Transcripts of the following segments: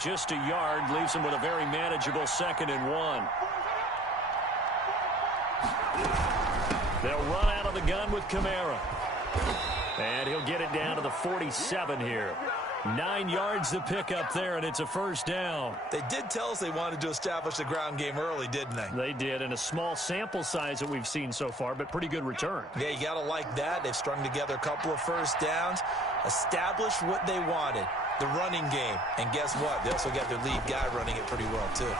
Just a yard leaves him with a very manageable 2nd and 1. They'll run out of the gun with Kamara. And he'll get it down to the 47 here. 9 yards to pick up there, and it's a 1st down. They did tell us they wanted to establish the ground game early, didn't they? They did, and a small sample size that we've seen so far, but pretty good return. Yeah, you got to like that. They've strung together a couple of 1st downs, established what they wanted, the running game. And guess what? They also got their lead guy running it pretty well, too.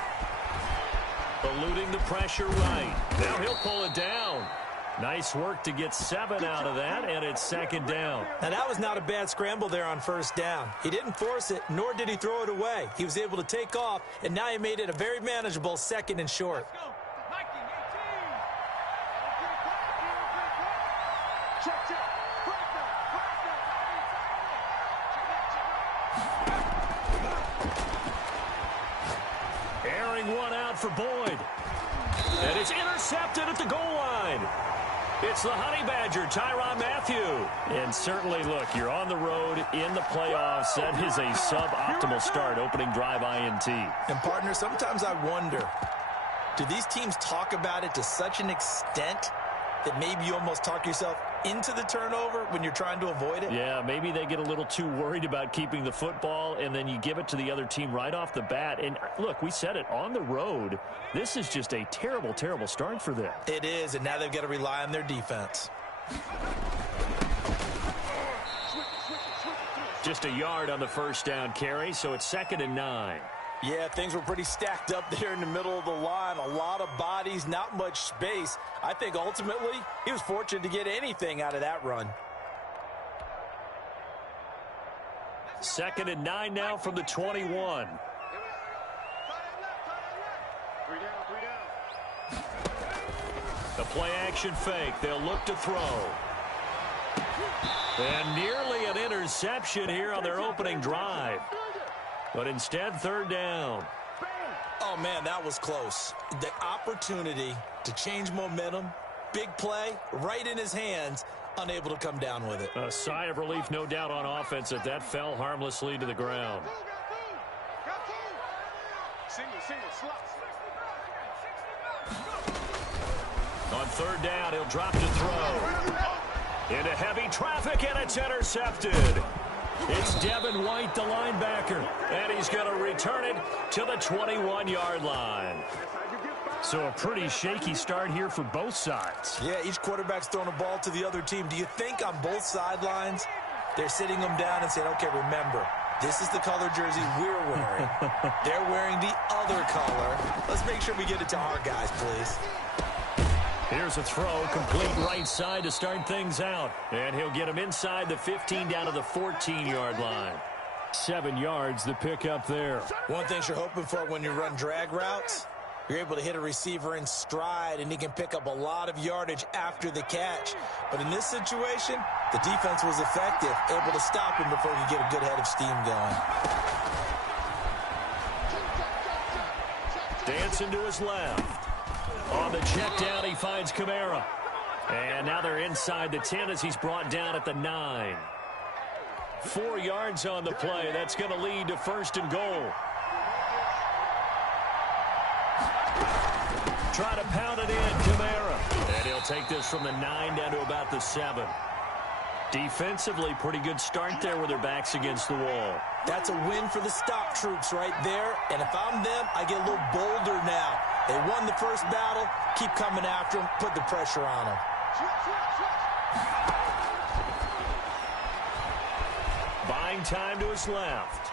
Eluding the pressure right. Now he'll pull it down. Nice work to get 7 out of that, and it's 2nd down. Now, that was not a bad scramble there on 1st down. He didn't force it, nor did he throw it away. He was able to take off, and now he made it a very manageable 2nd and short. Airing one out for Boyd. And it's intercepted at the goal line. It's the Honey Badger, Tyrann Mathieu. And certainly, look, you're on the road in the playoffs. That is a suboptimal start, opening drive INT. And, partner, sometimes I wonder, do these teams talk about it to such an extent that maybe you almost talk yourself into the turnover when you're trying to avoid it? Yeah, maybe they get a little too worried about keeping the football, and then you give it to the other team right off the bat. And, look, we said it, on the road, this is just a terrible, terrible start for them. It is, and now they've got to rely on their defense. Just a yard on the 1st down carry, so it's 2nd and 9. Yeah, things were pretty stacked up there in the middle of the line. A lot of bodies, not much space. I think ultimately he was fortunate to get anything out of that run. 2nd and 9 now from the 21. The play action fake. They'll look to throw. And nearly an interception here on their opening drive. But instead, 3rd down. Oh, man, that was close. The opportunity to change momentum, big play, right in his hands, unable to come down with it. A sigh of relief, no doubt, on offense that that fell harmlessly to the ground. On 3rd down, he'll drop to throw. Into heavy traffic, and it's intercepted. It's Devin White, the linebacker, and he's going to return it to the 21-yard line. So a pretty shaky start here for both sides. Yeah, each quarterback's throwing a ball to the other team. Do you think on both sidelines they're sitting them down and saying, okay, remember, this is the color jersey we're wearing. They're wearing the other color. Let's make sure we get it to our guys, please. Here's a throw, complete right side to start things out. And he'll get him inside the 15 down to the 14-yard line. 7 yards to pick up there. One thing you're hoping for when you run drag routes, you're able to hit a receiver in stride, and he can pick up a lot of yardage after the catch. But in this situation, the defense was effective, able to stop him before he could get a good head of steam going. Dancing to his left. On the check down, he finds Kamara. And now they're inside the 10 as he's brought down at the 9. 4 yards on the play. That's going to lead to 1st and goal. Try to pound it in, Kamara. And he'll take this from the 9 down to about the 7. Defensively, pretty good start there with their backs against the wall. That's a win for the stop troops right there. And if I'm them, I get a little bolder now. They won the first battle. Keep coming after them. Put the pressure on them. Buying time to his left.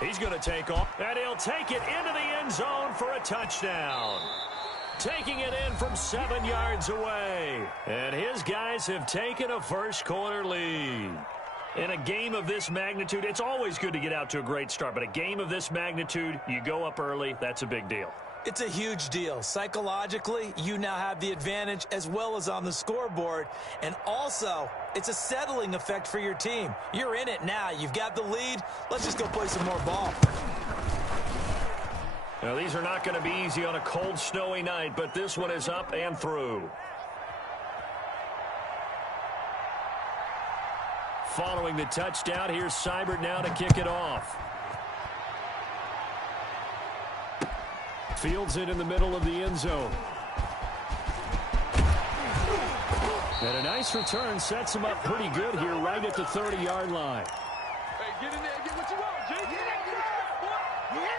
He's going to take off, and he'll take it into the end zone for a touchdown. Taking it in from 7 yards away. And his guys have taken a first-quarter lead. In a game of this magnitude, it's always good to get out to a great start, but a game of this magnitude, you go up early, that's a big deal. It's a huge deal. Psychologically, you now have the advantage as well as on the scoreboard. And also, it's a settling effect for your team. You're in it now. You've got the lead. Let's just go play some more ball. Now, these are not going to be easy on a cold, snowy night, but this one is up and through. Following the touchdown, here's Seibert now to kick it off. Fields it in the middle of the end zone. And a nice return sets him up pretty good here right at the 30-yard line. Hey, get in there and get what you want, G. Get it, boy. Get it.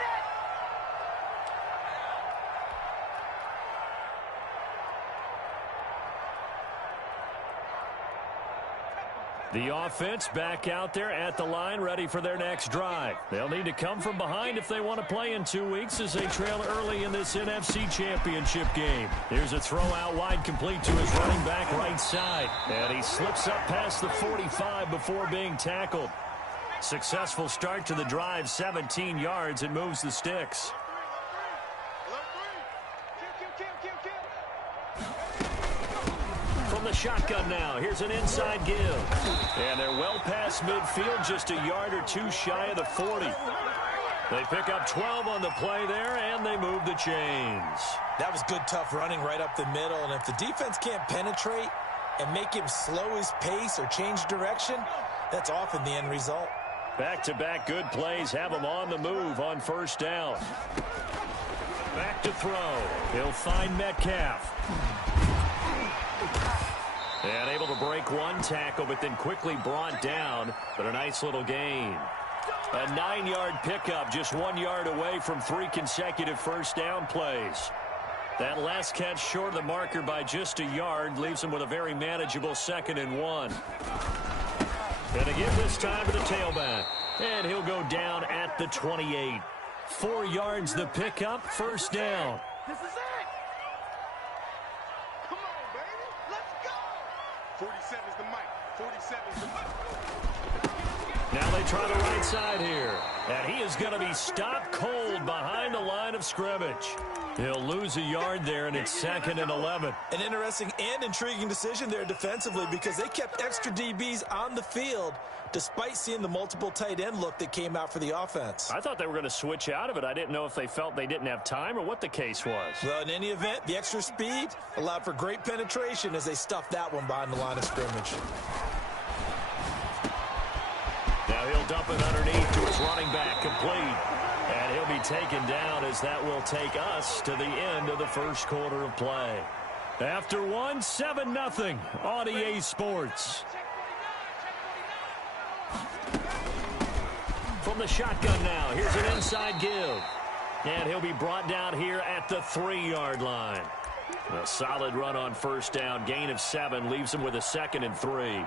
The offense back out there at the line, ready for their next drive. They'll need to come from behind if they want to play in 2 weeks as they trail early in this NFC Championship game. Here's a throw out wide, complete to his running back right side. And he slips up past the 45 before being tackled. Successful start to the drive, 17 yards, and moves the sticks. From the shotgun now, here's an inside give. And they're well past midfield, just a yard or two shy of the 40. They pick up 12 on the play there, and they move the chains. That was good, tough running right up the middle. And if the defense can't penetrate and make him slow his pace or change direction, that's often the end result. Back-to-back good plays have him on the move on first down. Back to throw. He'll find Metcalf. And able to break one tackle, but then quickly brought down. But a nice little gain. A 9-yard pickup, just 1 yard away from 3 consecutive first down plays. That last catch short of the marker by just a yard leaves him with a very manageable 2nd and 1. And again this time to the tailback. And he'll go down at the 28. 4 yards the pickup, first down. This is it. Come on, baby. Let's go. 47's the mic. 47's the mic. Now they try the right side here. And he is going to be stopped cold behind the line of scrimmage. He'll lose a yard there, and it's 2nd and 11. An interesting and intriguing decision there defensively because they kept extra DBs on the field despite seeing the multiple tight end look that came out for the offense. I thought they were going to switch out of it. I didn't know if they felt they didn't have time or what the case was. Well, in any event, the extra speed allowed for great penetration as they stuffed that one behind the line of scrimmage. Now he'll dump it underneath to his running back, complete. And he'll be taken down as that will take us to the end of the first quarter of play. After one, 7-0 on EA Sports. From the shotgun now, here's an inside give. And he'll be brought down here at the 3-yard line. A solid run on first down, gain of 7, leaves him with a 2nd and 3.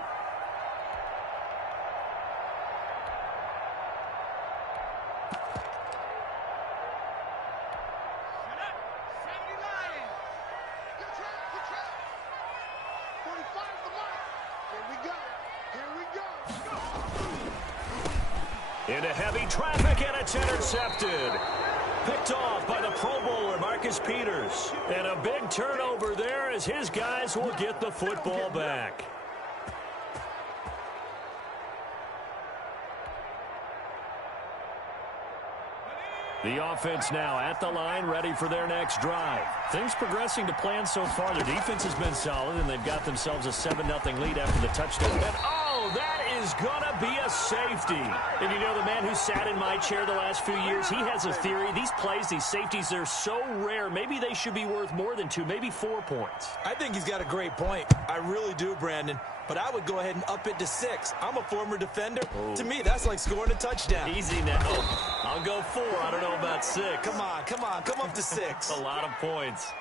Into heavy traffic, and it's intercepted. Picked off by the Pro Bowler, Marcus Peters. And a big turnover there as his guys will get the football back. The offense now at the line, ready for their next drive. Things progressing to plan so far. Their defense has been solid, and they've got themselves a 7-0 lead after the touchdown. And, oh, that is going to be a safety. And you know, the man who sat in my chair the last few years, he has a theory. These plays, these safeties, they're so rare. Maybe they should be worth more than 2, maybe 4 points. I think he's got a great point. I really do, Brandon. But I would go ahead and up it to 6. I'm a former defender. Oh. To me, that's like scoring a touchdown. Easy now. I'll go 4. I don't know about 6. Come on. Come up to 6. A lot of points.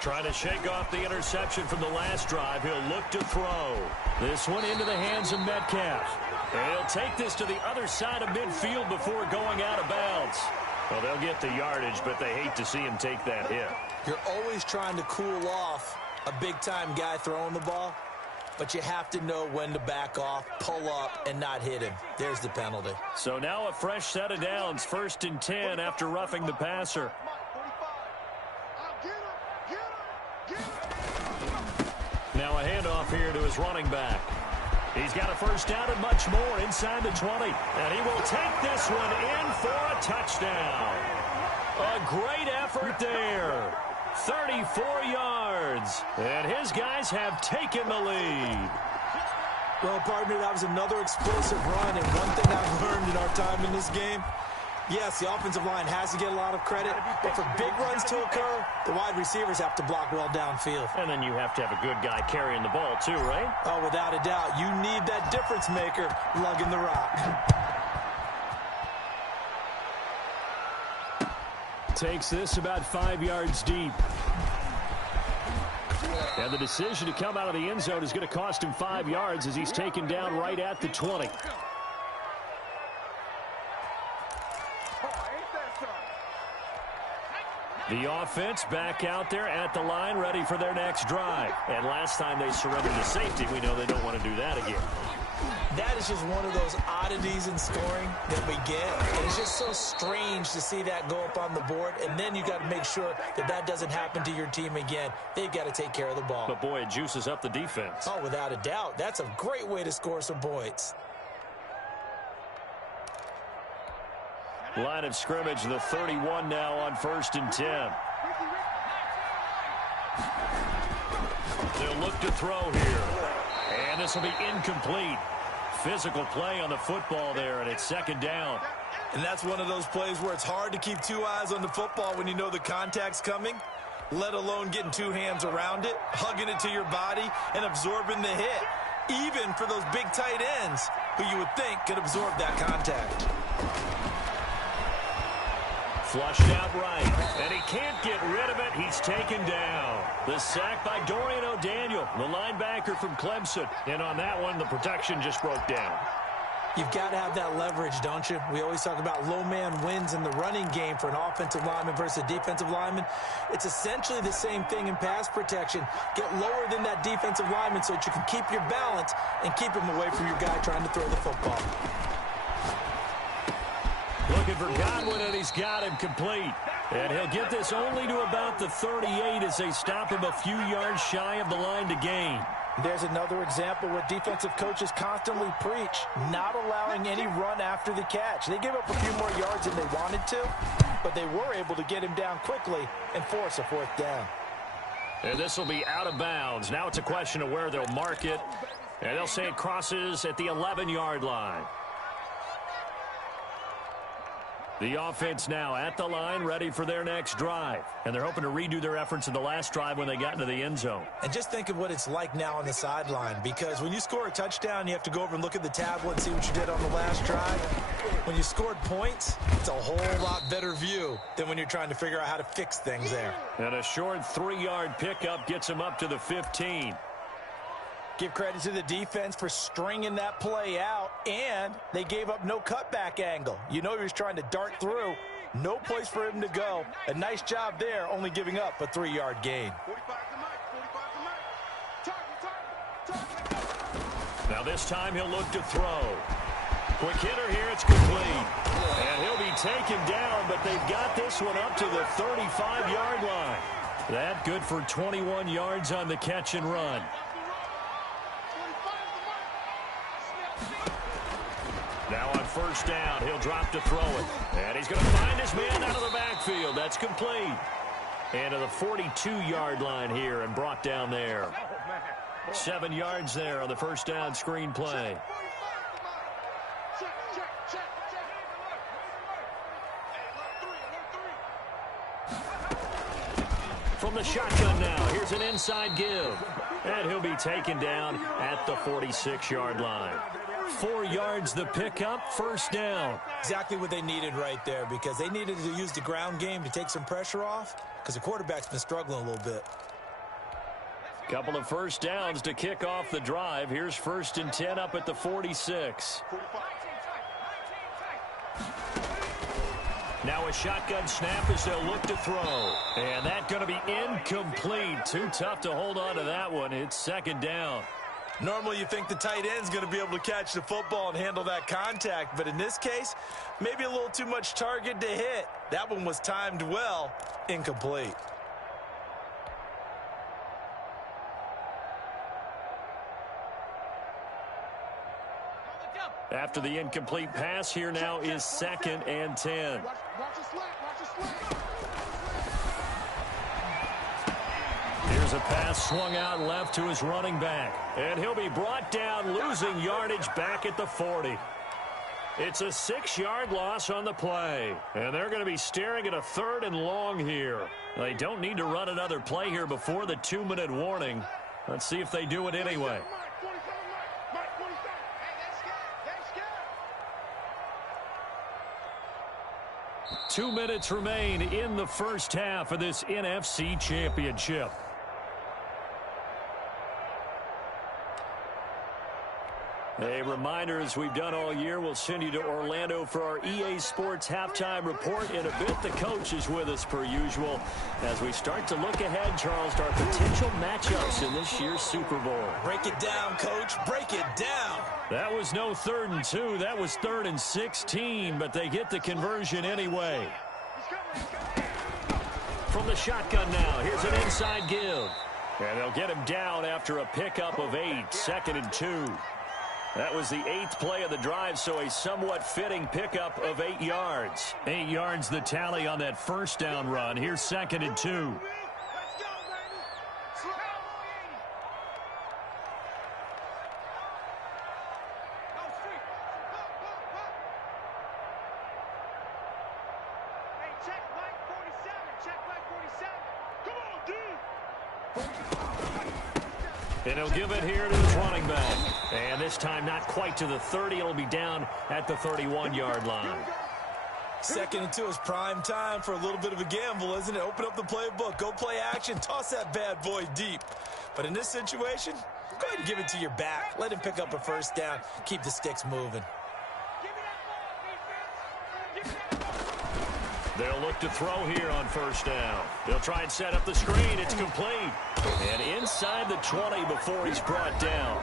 Trying to shake off the interception from the last drive. He'll look to throw. This one into the hands of Metcalf. And he'll take this to the other side of midfield before going out of bounds. Well, they'll get the yardage, but they hate to see him take that hit. You're always trying to cool off a big-time guy throwing the ball, but you have to know when to back off, pull up, and not hit him. There's the penalty. So now a fresh set of downs, 1st and 10 after roughing the passer. Now a handoff here to his running back. He's got a first down and much more inside the 20. And he will take this one in for a touchdown. A great effort there. 34 yards. And his guys have taken the lead. Well, pardon me, that was another explosive run. And one thing I've learned in our time in this game, yes, the offensive line has to get a lot of credit, but for big runs to occur, the wide receivers have to block well downfield. And then you have to have a good guy carrying the ball too, right? Oh, without a doubt. You need that difference maker lugging the rock. Takes this about 5 yards deep. And the decision to come out of the end zone is going to cost him 5 yards as he's taken down right at the 20. The offense back out there at the line, ready for their next drive. And last time they surrendered to safety, we know they don't want to do that again. That is just one of those oddities in scoring that we get. And it's just so strange to see that go up on the board. And then you got to make sure that that doesn't happen to your team again. They've got to take care of the ball. But, boy, it juices up the defense. Oh, without a doubt. That's a great way to score some points. Line of scrimmage, the 31 now on 1st and 10. They'll look to throw here. And this will be incomplete. Physical play on the football there, and it's 2nd down. And that's one of those plays where it's hard to keep two eyes on the football when you know the contact's coming, let alone getting two hands around it, hugging it to your body, and absorbing the hit. Even for those big tight ends who you would think could absorb that contact. Flushed out right, and he can't get rid of it. He's taken down. The sack by Dorian O'Daniel, the linebacker from Clemson. And on that one, the protection just broke down. You've got to have that leverage, don't you? We always talk about low man wins in the running game for an offensive lineman versus a defensive lineman. It's essentially the same thing in pass protection. Get lower than that defensive lineman so that you can keep your balance and keep him away from your guy trying to throw the football. Looking for Godwin, and he's got him complete. And he'll get this only to about the 38 as they stop him a few yards shy of the line to gain. There's another example what defensive coaches constantly preach, not allowing any run after the catch. They gave up a few more yards than they wanted to, but they were able to get him down quickly and force a 4th down. And this will be out of bounds. Now it's a question of where they'll mark it. And they'll say it crosses at the 11-yard line. The offense now at the line, ready for their next drive. And they're hoping to redo their efforts in the last drive when they got into the end zone. And just think of what it's like now on the sideline, because when you score a touchdown, you have to go over and look at the tablet and see what you did on the last drive. When you scored points, it's a whole lot better view than when you're trying to figure out how to fix things there. And a short 3-yard pickup gets him up to the 15. Give credit to the defense for stringing that play out, and they gave up no cutback angle. You know he was trying to dart through. No place for him to go. A nice job there, only giving up a 3-yard gain. Now this time he'll look to throw. Quick hitter here, it's complete. And he'll be taken down, but they've got this one up to the 35-yard line. That good for 21 yards on the catch and run. Now on 1st down, he'll drop to throw it. And he's going to find his man out of the backfield. That's complete. And to the 42-yard line here and brought down there. 7 yards there on the 1st down screen play. From the shotgun now, here's an inside give. And he'll be taken down at the 46-yard line. 4 yards the pickup, 1st down. Exactly what they needed right there, because they needed to use the ground game to take some pressure off, because the quarterback's been struggling a little bit. Couple of 1st downs to kick off the drive. Here's 1st and 10 up at the 46. Now a shotgun snap as they'll look to throw. And that's going to be incomplete. Too tough to hold on to that one. It's 2nd down. Normally you think the tight end's going to be able to catch the football and handle that contact, but in this case, maybe a little too much target to hit. That one was timed well, incomplete. After the incomplete pass, here now is 2nd and 10. Here's a pass swung out left to his running back. And he'll be brought down, losing yardage back at the 40. It's a 6-yard loss on the play. And they're going to be staring at a 3rd and long here. They don't need to run another play here before the 2-minute warning. Let's see if they do it anyway. 2 minutes remain in the first half of this NFC Championship. A reminder, as we've done all year, we'll send you to Orlando for our EA Sports halftime report. In a bit, the coach is with us per usual as we start to look ahead, Charles, to our potential matchups in this year's Super Bowl. Break it down, Coach. Break it down. That was no 3rd and 2. That was 3rd and 16, but they get the conversion anyway. From the shotgun now, here's an inside give. And they'll get him down after a pickup of 8, 2nd and 2. That was the 8th play of the drive, so a somewhat fitting pickup of 8 yards. 8 yards the tally on that first down run. Here's 2nd and 2. And he'll give it here to his running back. And this time not quite to the 30. It'll be down at the 31-yard line. 2nd and 2 is prime time for a little bit of a gamble, isn't it? Open up the playbook. Go play action. Toss that bad boy deep. But in this situation, go ahead and give it to your back. Let him pick up a first down. Keep the sticks moving. They'll look to throw here on first down. They'll try and set up the screen. It's complete. And inside the 20 before he's brought down.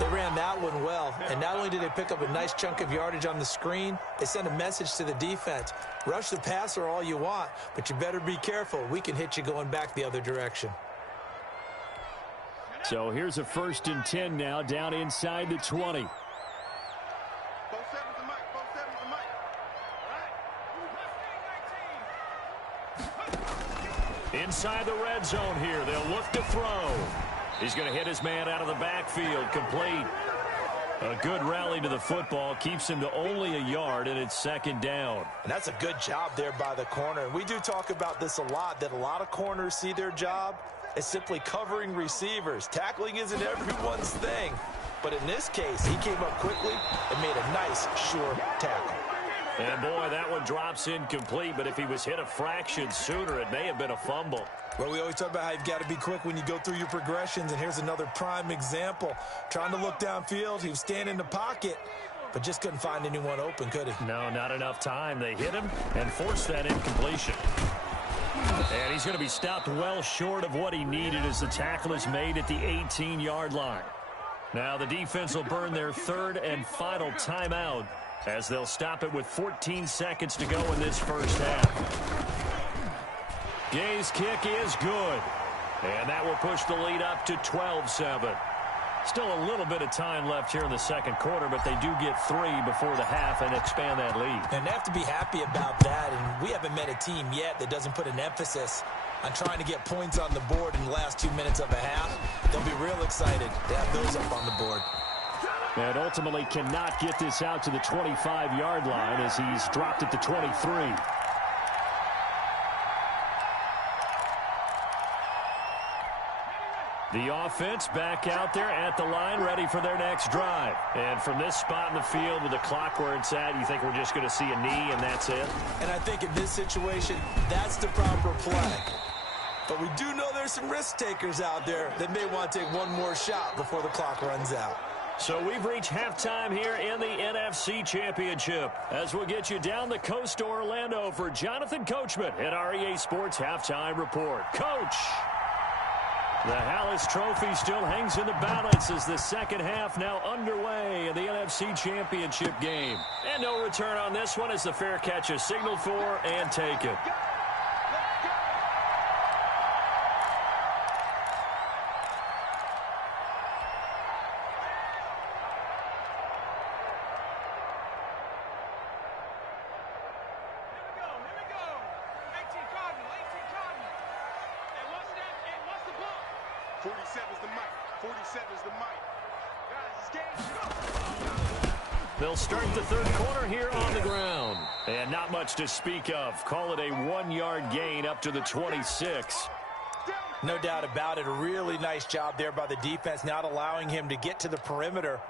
They ran that one well. And not only did they pick up a nice chunk of yardage on the screen, they sent a message to the defense. Rush the passer all you want, but you better be careful. We can hit you going back the other direction. So here's a 1st and 10 now, down inside the 20. Inside the red zone here. They'll look to throw. He's going to hit his man out of the backfield. Complete. A good rally to the football. Keeps him to only a yard, and it's 2nd down. And that's a good job there by the corner. We do talk about this a lot, that a lot of corners see their job as simply covering receivers. Tackling isn't everyone's thing. But in this case, he came up quickly and made a nice, sure tackle. And, boy, that one drops incomplete, but if he was hit a fraction sooner, it may have been a fumble. Well, we always talk about how you've got to be quick when you go through your progressions, and here's another prime example. Trying to look downfield, he was standing in the pocket, but just couldn't find anyone open, could he? No, not enough time. They hit him and forced that incompletion. And he's going to be stopped well short of what he needed as the tackle is made at the 18-yard line. Now the defense will burn their 3rd and final timeout, as they'll stop it with 14 seconds to go in this first half. Gay's kick is good. And that will push the lead up to 12-7. Still a little bit of time left here in the second quarter, but they do get 3 before the half and expand that lead. And they have to be happy about that, and we haven't met a team yet that doesn't put an emphasis on trying to get points on the board in the last 2 minutes of a half. They'll be real excited to have those up on the board. And ultimately cannot get this out to the 25-yard line as he's dropped at the 23. The offense back out there at the line, ready for their next drive. And from this spot in the field with the clock where it's at, you think we're just going to see a knee and that's it? And I think in this situation, that's the proper play. But we do know there's some risk takers out there that may want to take one more shot before the clock runs out. So we've reached halftime here in the NFC Championship as we'll get you down the coast to Orlando for Jonathan Coachman at our EA Sports Halftime Report. Coach, the Hallis Trophy still hangs in the balance as the second half now underway in the NFC Championship game. And no return on this one as the fair catch is signaled for and taken. 47's the mic. 47's the mic. They'll start the third quarter here on the ground. And not much to speak of. Call it a 1-yard gain up to the 26. No doubt about it. A really nice job there by the defense, not allowing him to get to the perimeter.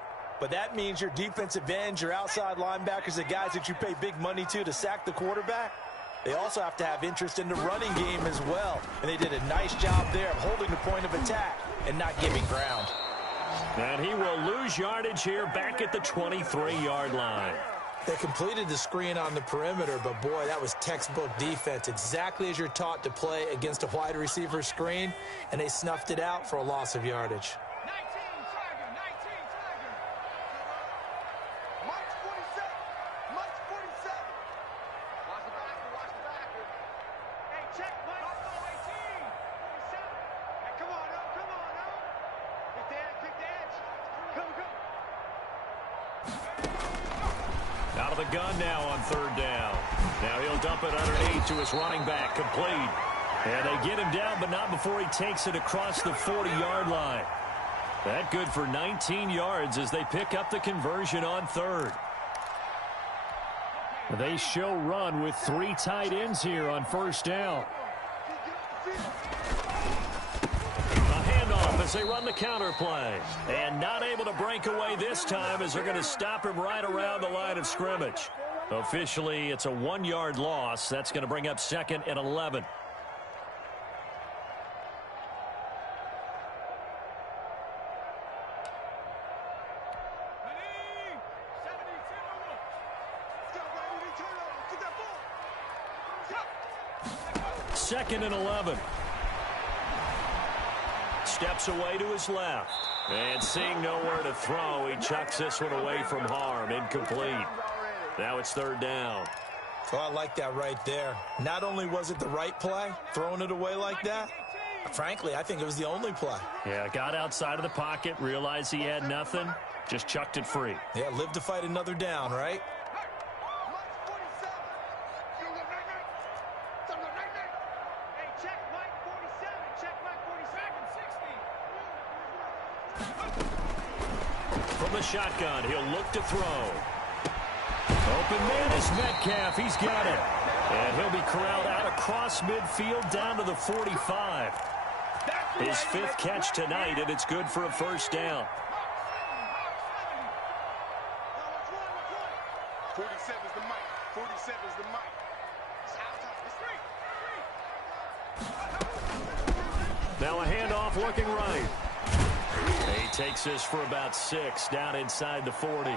But that means your defensive ends, your outside linebackers, the guys that you pay big money to sack the quarterback, they also have to have interest in the running game as well. And they did a nice job there of holding the point of attack and not giving ground. And he will lose yardage here back at the 23-yard line. They completed the screen on the perimeter, but boy, that was textbook defense. Exactly as you're taught to play against a wide receiver screen, and they snuffed it out for a loss of yardage. Out of the gun now on third down. Now he'll dump it underneath to his running back, complete. And they get him down, but not before he takes it across the 40-yard line. That good for 19 yards as they pick up the conversion on third. They show run with 3 tight ends here on first down. As they run the counter play. And not able to break away this time as they're going to stop him right around the line of scrimmage. Officially, it's a 1-yard loss. That's going to bring up 2nd and 11. Second and 11. Steps away to his left. And seeing nowhere to throw, he chucks this one away from harm. Incomplete. Now it's third down. Oh, I like that right there. Not only was it the right play, throwing it away like that, frankly, I think it was the only play. Yeah, got outside of the pocket, realized he had nothing, just chucked it free. Yeah, live to fight another down, right? From the shotgun, he'll look to throw. Open man is Metcalf. He's got it. And he'll be corralled out across midfield down to the 45. His 5th catch tonight, and it's good for a first down. 47's the mic. 47's the mic. Now a handoff looking right. He takes this for about 6 down inside the 40.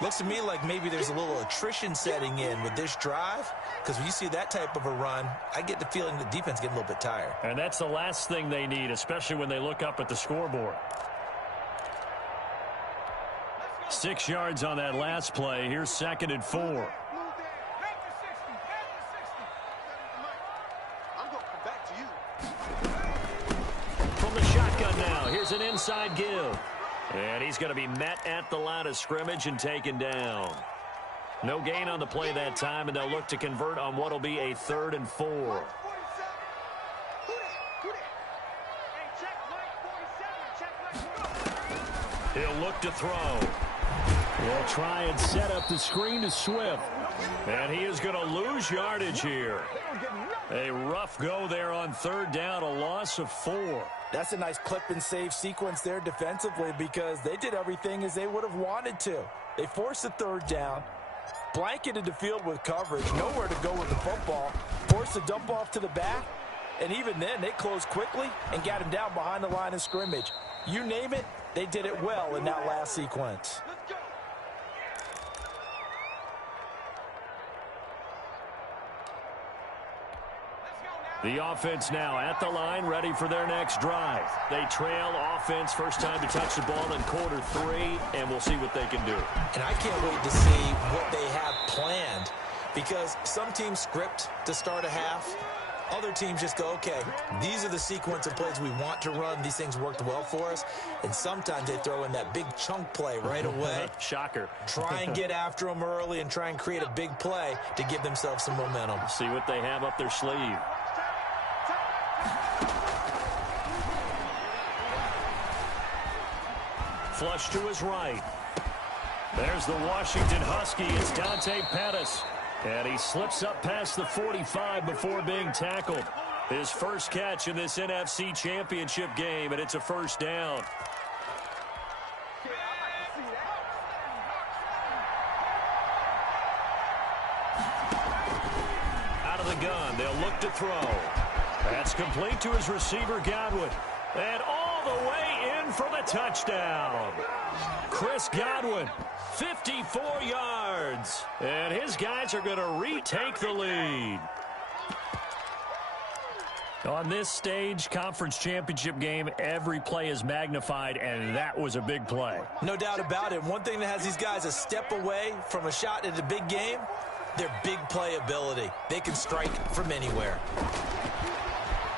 Looks to me like maybe there's a little attrition setting in with this drive, because when you see that type of a run, I get the feeling the defense getting a little bit tired. And that's the last thing they need, especially when they look up at the scoreboard. 6 yards on that last play. Here's 2nd and 4. From the shotgun now, here's an inside give. And he's going to be met at the line of scrimmage and taken down. No gain on the play that time, and they'll look to convert on what will be a 3rd and 4. He'll look to throw. He'll try and set up the screen to Swift. And he is going to lose yardage here. A rough go there on third down, a loss of 4. That's a nice clip and save sequence there defensively because they did everything as they would have wanted to. They forced the third down, blanketed the field with coverage, nowhere to go with the football, forced the dump off to the back, and even then they closed quickly and got him down behind the line of scrimmage. You name it, they did it well in that last sequence. The offense now at the line, ready for their next drive. They trail offense, first time to touch the ball in quarter 3, and we'll see what they can do. And I can't wait to see what they have planned, because some teams script to start a half. Other teams just go, okay, these are the sequence of plays we want to run. These things worked well for us. And sometimes they throw in that big chunk play right away. Shocker. Try and get after them early and try and create a big play to give themselves some momentum. See what they have up their sleeve. flush to his right. There's the Washington Husky. It's Dante Pettis. And he slips up past the 45 before being tackled. His first catch in this NFC Championship game, and it's a first down. Out of the gun, they'll look to throw. That's complete to his receiver, Godwin. And all the way in for the touchdown. Chris Godwin, 54 yards. And his guys are going to retake the lead. On this stage, conference championship game, every play is magnified, and that was a big play. No doubt about it. One thing that has these guys a step away from a shot at a big game, their big play ability. They can strike from anywhere.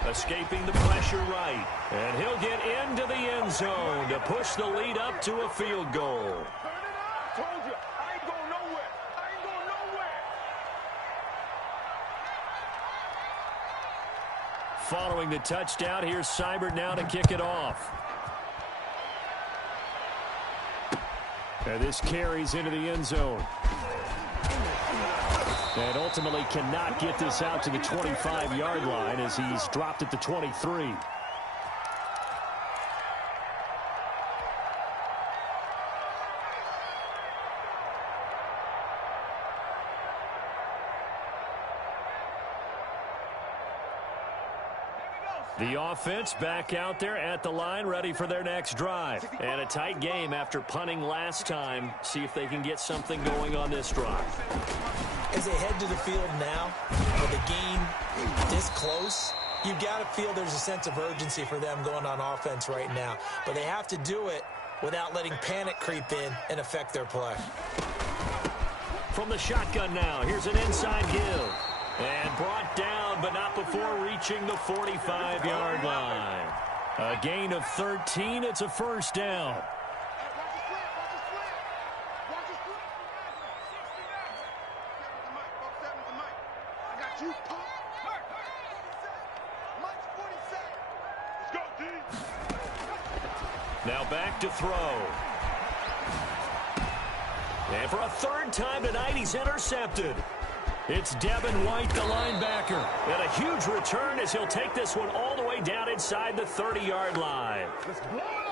Escaping the pressure right. And he'll get into the end zone to push the lead up to a field goal. I told you, I ain't going nowhere. I ain't going nowhere. Following the touchdown, here's Seibert now to kick it off. And this carries into the end zone. And ultimately cannot get this out to the 25-yard line as he's dropped at the 23. The offense back out there at the line, ready for their next drive. And a tight game after punting last time. See if they can get something going on this drive. As they head to the field now, with the game this close, you've got to feel there's a sense of urgency for them going on offense right now. But they have to do it without letting panic creep in and affect their play. From the shotgun now, here's an inside give. And brought down, but not before reaching the 45-yard line. A gain of 13. It's a first down. Now back to throw. And for a third time tonight, he's intercepted. It's Devin White, the linebacker. And a huge return as he'll take this one all the way down inside the 30-yard line.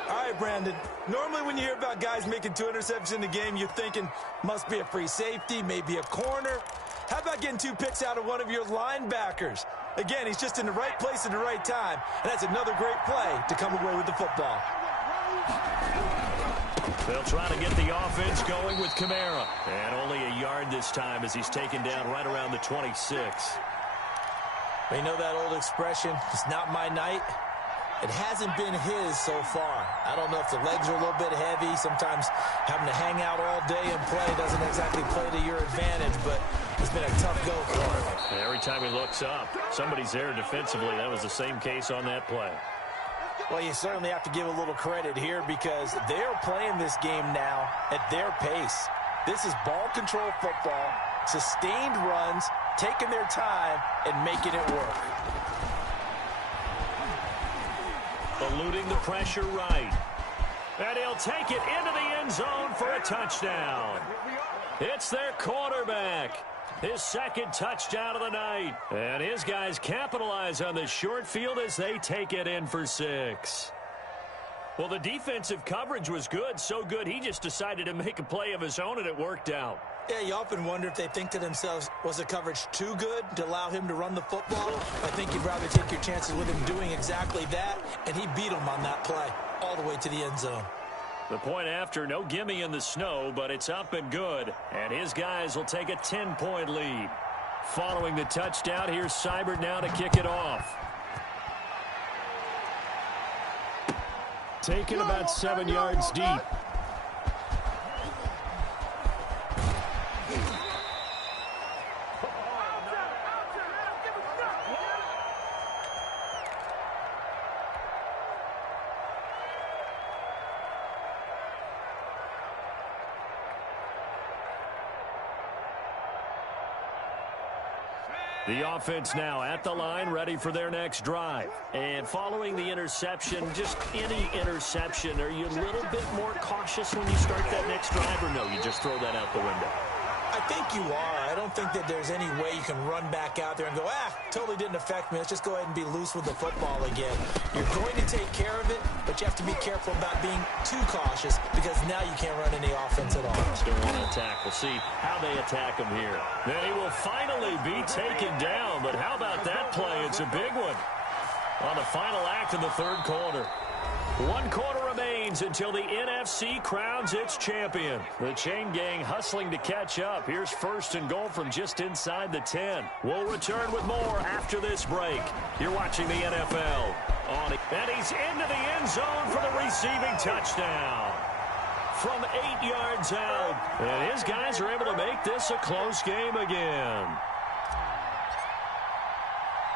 All right, Brandon. Normally when you hear about guys making 2 interceptions in the game, you're thinking must be a free safety, maybe a corner. How about getting 2 picks out of one of your linebackers? Again, he's just in the right place at the right time. And that's another great play to come away with the football. They'll try to get the offense going with Kamara. And only a yard this time as he's taken down right around the 26. You know that old expression, it's not my night? It hasn't been his so far. I don't know if the legs are a little bit heavy. Sometimes having to hang out all day and play doesn't exactly play to your advantage, but it's been a tough go for him. Every time he looks up, somebody's there defensively. That was the same case on that play. Well, you certainly have to give a little credit here because they're playing this game now at their pace. This is ball control football, sustained runs, taking their time, and making it work. Eluding the pressure right. And he'll take it into the end zone for a touchdown. It's their quarterback. His second touchdown of the night. And his guys capitalize on the short field as they take it in for 6. Well, the defensive coverage was good, so good he just decided to make a play of his own, and it worked out. Yeah, you often wonder if they think to themselves, was the coverage too good to allow him to run the football? I think you'd rather take your chances with him doing exactly that, and he beat him on that play all the way to the end zone. The point after, no gimme in the snow, but it's up and good. And his guys will take a 10-point lead. Following the touchdown, here's Seibert now to kick it off. Taken about 7 yards deep. The offense now at the line, ready for their next drive. And following the interception, just any interception, are you a little bit more cautious when you start that next drive, or no, you just throw that out the window? I think you are. I don't think that there's any way you can run back out there and go, totally didn't affect me. Let's just go ahead and be loose with the football again. You're going to take care of it, but you have to be careful about being too cautious because now you can't run any offense at all. Still want to attack. We'll see how they attack him here. Then he will finally be taken down, but how about that play? It's a big one on the final act of the third quarter. 1 quarter remains until the NFC crowns its champion. The chain gang hustling to catch up. Here's 1st and goal from just inside the 10. We'll return with more after this break. You're watching the NFL. And he's into the end zone for the receiving touchdown. From 8 yards out. And his guys are able to make this a close game again.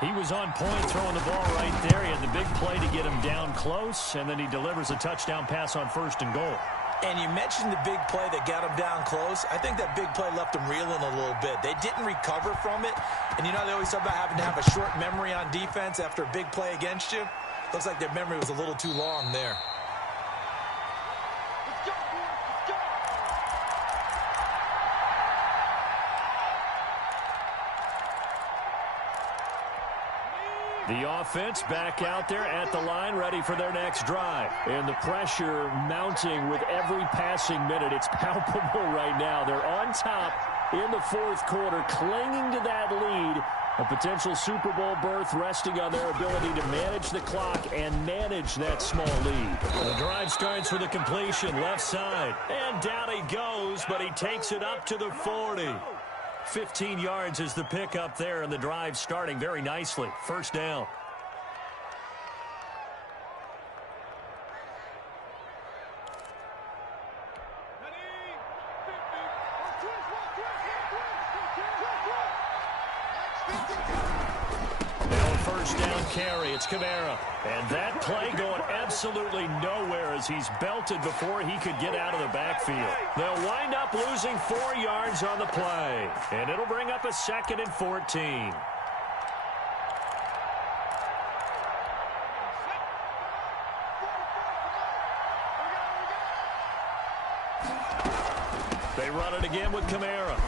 He was on point throwing the ball right there. He had the big play to get him down close, and then he delivers a touchdown pass on 1st and goal. And you mentioned the big play that got him down close. I think that big play left him reeling a little bit. They didn't recover from it. And you know they always talk about having to have a short memory on defense after a big play against you. Looks like their memory was a little too long there. The offense back out there at the line, ready for their next drive. And the pressure mounting with every passing minute. It's palpable right now. They're on top in the 4th quarter, clinging to that lead. A potential Super Bowl berth resting on their ability to manage the clock and manage that small lead. The drive starts with a completion left side. And down he goes, but he takes it up to the 40. 15 yards is the pickup there, and the drive starting very nicely. 1st down. Now a 1st down carry. It's Kamara. And that play going absolutely nowhere as he's belted before he could get out of the backfield. They'll wind up losing 4 yards on the play. And it'll bring up a 2nd and 14. They run it again with Kamara.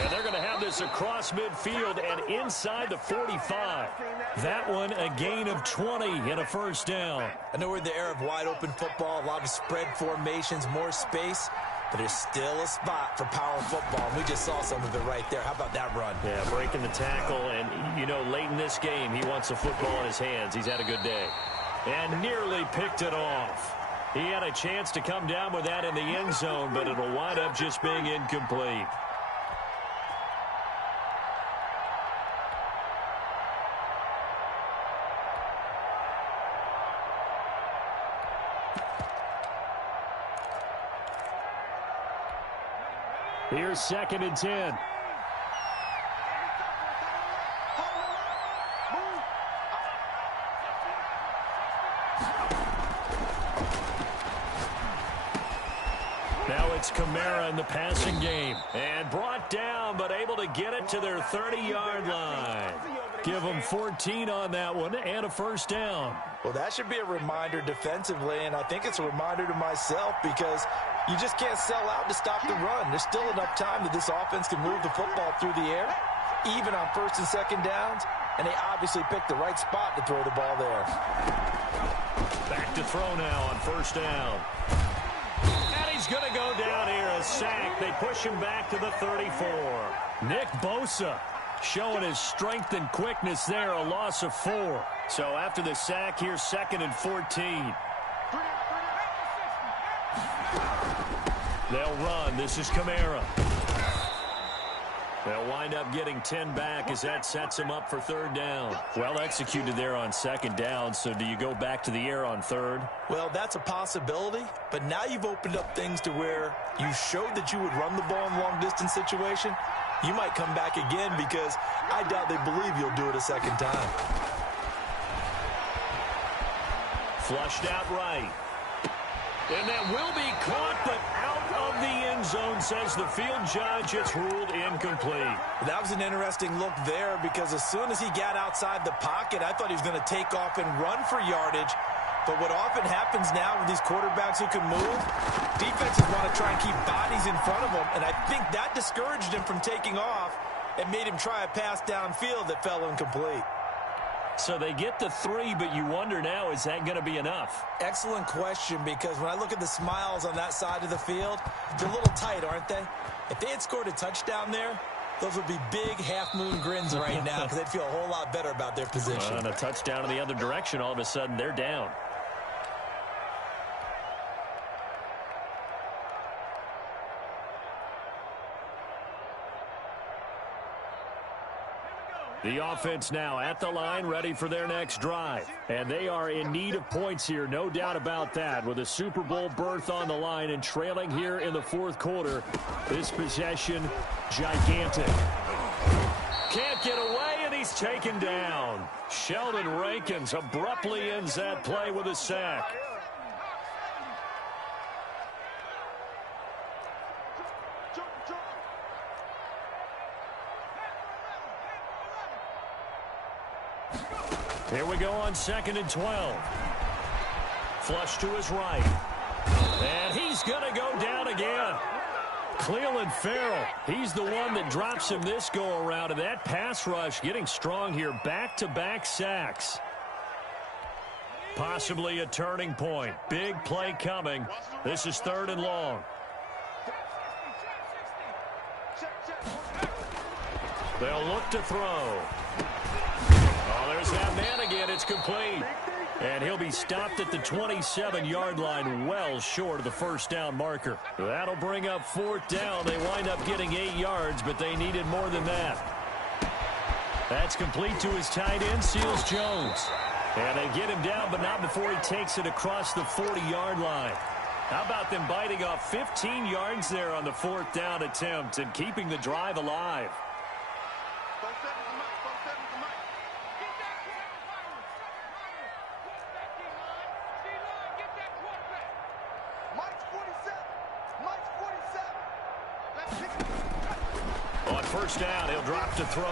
And they're going to have this across midfield and inside the 45. That one a gain of 20 and a 1st down. I know we're in the era of wide open football, a lot of spread formations, more space, but there's still a spot for power football. And we just saw some of it right there. How about that run? Yeah, breaking the tackle, and, you know, late in this game, he wants the football in his hands. He's had a good day. And nearly picked it off. He had a chance to come down with that in the end zone, but it'll wind up just being incomplete. Here's 2nd and 10. Now it's Kamara in the passing game. And brought down, but able to get it to their 30-yard line. Give them 14 on that one and a 1st down. Well, that should be a reminder defensively, and I think it's a reminder to myself because you just can't sell out to stop the run. There's still enough time that this offense can move the football through the air, even on 1st and 2nd downs, and they obviously picked the right spot to throw the ball there. Back to throw now on 1st down. And he's going to go down here, a sack. They push him back to the 34. Nick Bosa showing his strength and quickness there, a loss of 4. So after the sack, here's 2nd and 14. They'll run. This is Kamara. They'll wind up getting 10 back as that sets them up for 3rd down. Well executed there on 2nd down, so do you go back to the air on 3rd? Well, that's a possibility, but now you've opened up things to where you showed that you would run the ball in long-distance situation. You might come back again because I doubt they believe you'll do it a 2nd time. Flushed out right. And that will be caught, but out of the end zone, says the field judge. It's ruled incomplete. That was an interesting look there because as soon as he got outside the pocket, I thought he was going to take off and run for yardage. But what often happens now with these quarterbacks who can move, defenses want to try and keep bodies in front of them, and I think that discouraged him from taking off and made him try a pass downfield that fell incomplete. So they get the 3, but you wonder now, is that going to be enough? Excellent question, because when I look at the smiles on that side of the field, they're a little tight, aren't they? If they had scored a touchdown there, those would be big half-moon grins right now because they'd feel a whole lot better about their position. And a touchdown in the other direction, all of a sudden they're down. The offense now at the line, ready for their next drive. And they are in need of points here, no doubt about that. With a Super Bowl berth on the line and trailing here in the fourth quarter, this possession, gigantic. Can't get away, and he's taken down. Sheldon Rankins abruptly ends that play with a sack. Here we go on 2nd and 12. Flush to his right. And he's going to go down again. Cleveland Farrell, he's the one that drops him this go-around. And that pass rush getting strong here. Back-to-back sacks. Possibly a turning point. Big play coming. This is 3rd and long. They'll look to throw. Oh, there's that man again. It's complete. And he'll be stopped at the 27-yard line, well short of the first down marker. That'll bring up 4th down. They wind up getting 8 yards, but they needed more than that. That's complete to his tight end, Seals Jones. And they get him down, but not before he takes it across the 40-yard line. How about them biting off 15 yards there on the 4th down attempt and keeping the drive alive? On 1st down, he'll drop to throw.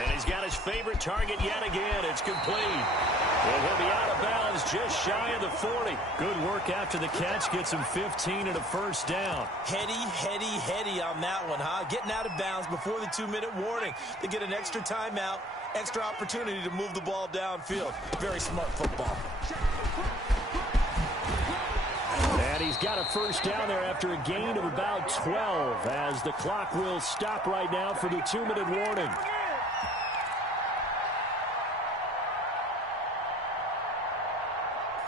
And he's got his favorite target yet again. It's complete. And he'll be out of bounds just shy of the 40. Good work after the catch. Gets him 15 and a 1st down. Heady on that one, huh? Getting out of bounds before the 2-minute warning. They get an extra timeout, extra opportunity to move the ball downfield. Very smart football. And he's got a 1st down there after a gain of about 12 as the clock will stop right now for the 2-minute warning.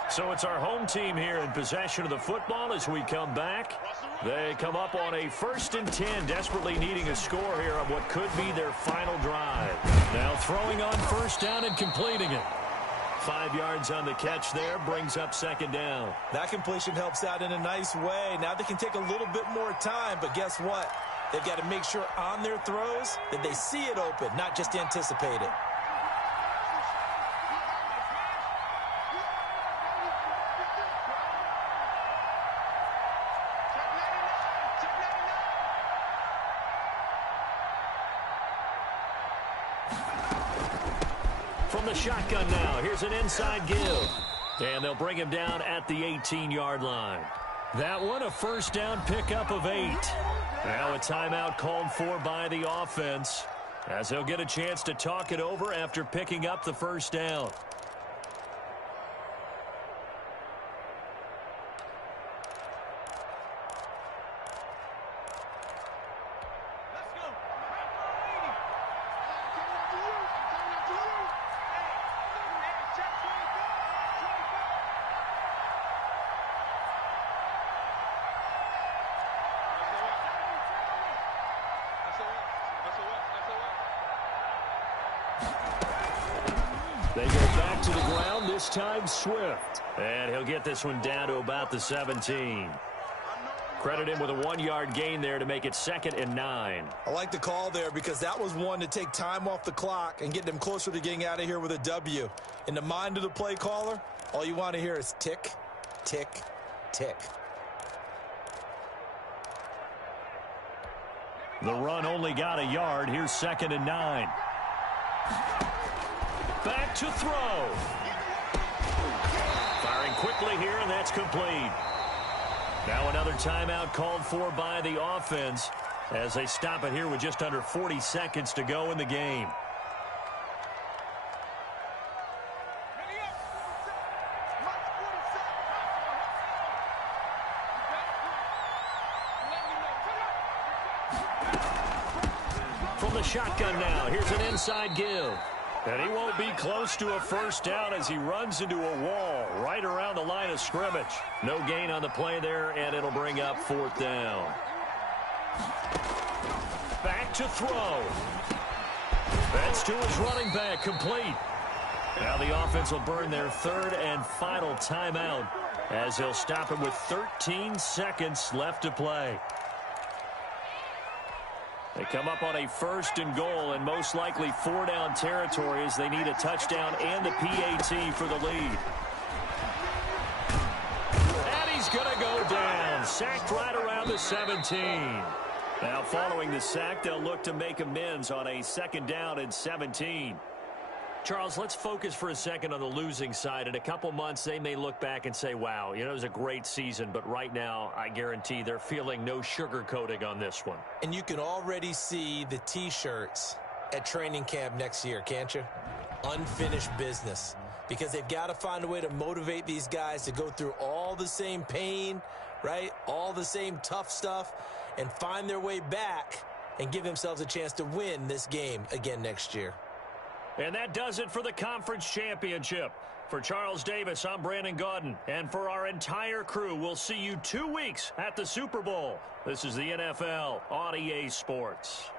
So it's our home team here in possession of the football as we come back. They come up on a 1st and 10, desperately needing a score here on what could be their final drive. Now throwing on 1st down and completing it. 5 yards on the catch there, brings up 2nd down. That completion helps out in a nice way. Now they can take a little bit more time, but guess what? They've got to make sure on their throws that they see it open, not just anticipate it. From the shotgun now, here's an inside give. And they'll bring him down at the 18-yard line. That one, a 1st down pickup of 8. Now a timeout called for by the offense, as he'll get a chance to talk it over after picking up the 1st down. They go back to the ground, this time Swift. And he'll get this one down to about the 17. Credit him with a 1-yard gain there to make it 2nd and 9. I like the call there because that was one to take time off the clock and get them closer to getting out of here with a W. In the mind of the play caller, all you want to hear is tick, tick, tick. The run only got a yard. Here's 2nd and 9. Back to throw. Firing quickly here, and that's complete. Now another timeout called for by the offense as they stop it here with just under 40 seconds to go in the game. From the shotgun now, here's an inside give. And he won't be close to a first down as he runs into a wall right around the line of scrimmage. No gain on the play there, and it'll bring up 4th down. Back to throw. That's to his running back, complete. Now the offense will burn their 3rd and final timeout as they'll stop it with 13 seconds left to play. They come up on a 1st and goal and most likely 4-down territory as they need a touchdown and the PAT for the lead. And he's going to go down. Sacked right around the 17. Now following the sack, they'll look to make amends on a 2nd down and 17. Charles, let's focus for a second on the losing side. In a couple months, they may look back and say, wow, it was a great season. But right now, I guarantee they're feeling no sugarcoating on this one. And you can already see the T-shirts at training camp next year, can't you? Unfinished business. Because they've got to find a way to motivate these guys to go through all the same pain, right? All the same tough stuff, and find their way back and give themselves a chance to win this game again next year. And that does it for the conference championship. For Charles Davis, I'm Brandon Gaudin. And for our entire crew, we'll see you 2 weeks at the Super Bowl. This is the NFL on EA Sports.